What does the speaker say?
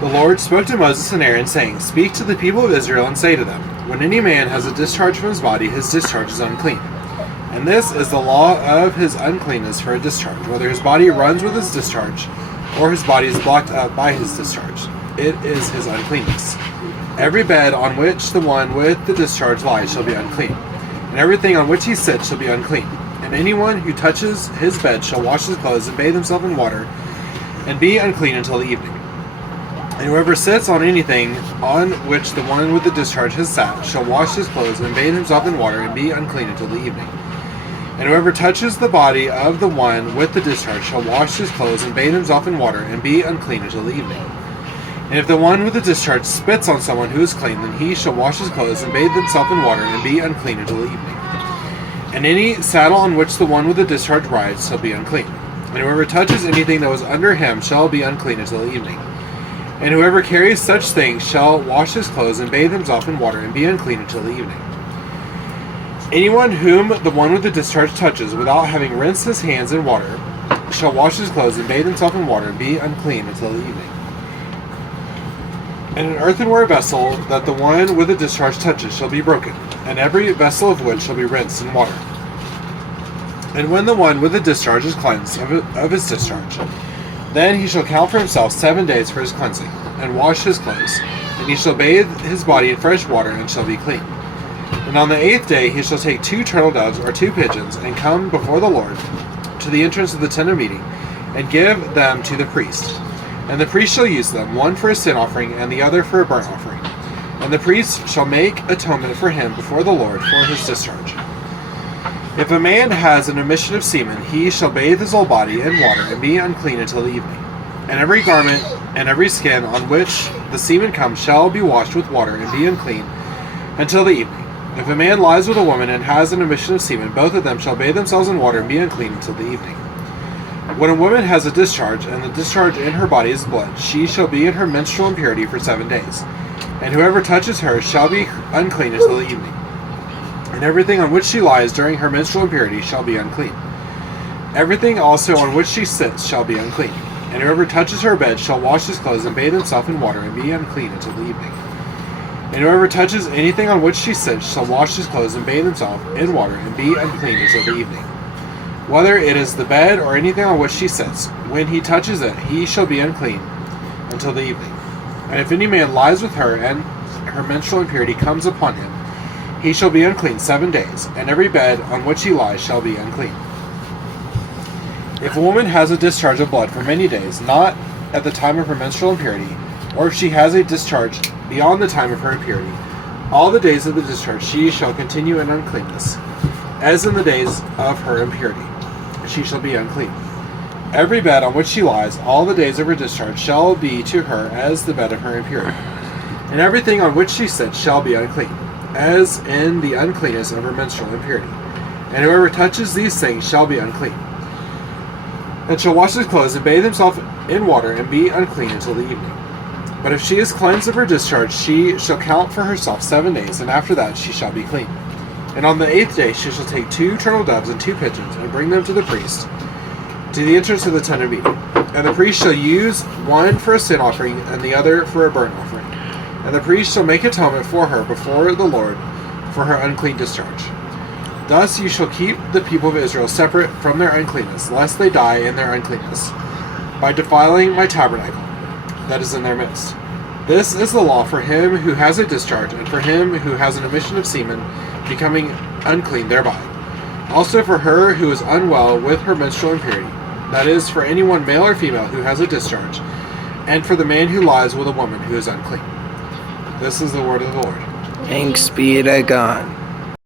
The Lord spoke to Moses and Aaron, saying, Speak to the people of Israel and say to them, When any man has a discharge from his body, his discharge is unclean. And this is the law of his uncleanness for a discharge, whether his body runs with his discharge, or his body is blocked up by his discharge. It is his uncleanness. Every bed on which the one with the discharge lies shall be unclean, and everything on which he sits shall be unclean. And anyone who touches his bed shall wash his clothes and bathe himself in water, and be unclean until the evening. And whoever sits on anything on which the one with the discharge has sat shall wash his clothes and bathe himself in water, and be unclean until the evening. And whoever touches the body of the one with the discharge shall wash his clothes and bathe himself in water, and be unclean until the evening. And if the one with the discharge spits on someone who is clean, then he shall wash his clothes and bathe himself in water, and be unclean until the evening. And any saddle on which the one with the discharge rides shall be unclean. And whoever touches anything that was under him shall be unclean until the evening. And whoever carries such things shall wash his clothes and bathe himself in water, and be unclean until the evening. Anyone whom the one with the discharge touches without having rinsed his hands in water shall wash his clothes and bathe himself in water, and be unclean until the evening. And an earthenware vessel that the one with the discharge touches shall be broken, and every vessel of wood shall be rinsed in water. And when the one with the discharge is cleansed of his discharge, then he shall count for himself 7 days for his cleansing, and wash his clothes, and he shall bathe his body in fresh water, and shall be clean. And on the 8th day he shall take 2 turtle doves or 2 pigeons, and come before the Lord to the entrance of the tent of meeting, and give them to the priest. And the priest shall use them, one for a sin offering, and the other for a burnt offering. And the priest shall make atonement for him before the Lord for his discharge. If a man has an emission of semen, he shall bathe his whole body in water, and be unclean until the evening. And every garment and every skin on which the semen comes shall be washed with water, and be unclean until the evening. If a man lies with a woman and has an emission of semen, both of them shall bathe themselves in water, and be unclean until the evening. When a woman has a discharge, and the discharge in her body is blood, she shall be in her menstrual impurity for 7 days. And whoever touches her shall be unclean until the evening. And everything on which she lies during her menstrual impurity shall be unclean. Everything also on which she sits shall be unclean. And whoever touches her bed shall wash his clothes and bathe himself in water, and be unclean until the evening. And whoever touches anything on which she sits shall wash his clothes and bathe himself in water, and be unclean until the evening. Whether it is the bed or anything on which she sits, when he touches it, he shall be unclean until the evening. And if any man lies with her, and her menstrual impurity comes upon him, he shall be unclean 7 days, and every bed on which he lies shall be unclean. If a woman has a discharge of blood for many days, not at the time of her menstrual impurity, or if she has a discharge beyond the time of her impurity, all the days of the discharge she shall continue in uncleanness, as in the days of her impurity. She shall be unclean. Every bed on which she lies, all the days of her discharge, shall be to her as the bed of her impurity. And everything on which she sits shall be unclean, as in the uncleanness of her menstrual impurity. And whoever touches these things shall be unclean, and shall wash his clothes and bathe himself in water, and be unclean until the evening. But if she is cleansed of her discharge, she shall count for herself 7 days, and after that she shall be clean. And on the 8th day she shall take 2 turtle doves and 2 pigeons, and bring them to the priest, to the entrance of the tent of meeting. And the priest shall use one for a sin offering, and the other for a burnt offering. And the priest shall make atonement for her before the Lord for her unclean discharge. Thus you shall keep the people of Israel separate from their uncleanness, lest they die in their uncleanness, by defiling my tabernacle that is in their midst. This is the law for him who has a discharge, and for him who has an emission of semen, becoming unclean thereby. Also for her who is unwell with her menstrual impurity, that is, for anyone male or female who has a discharge, and for the man who lies with a woman who is unclean. This is the word of the Lord. Thanks be to God.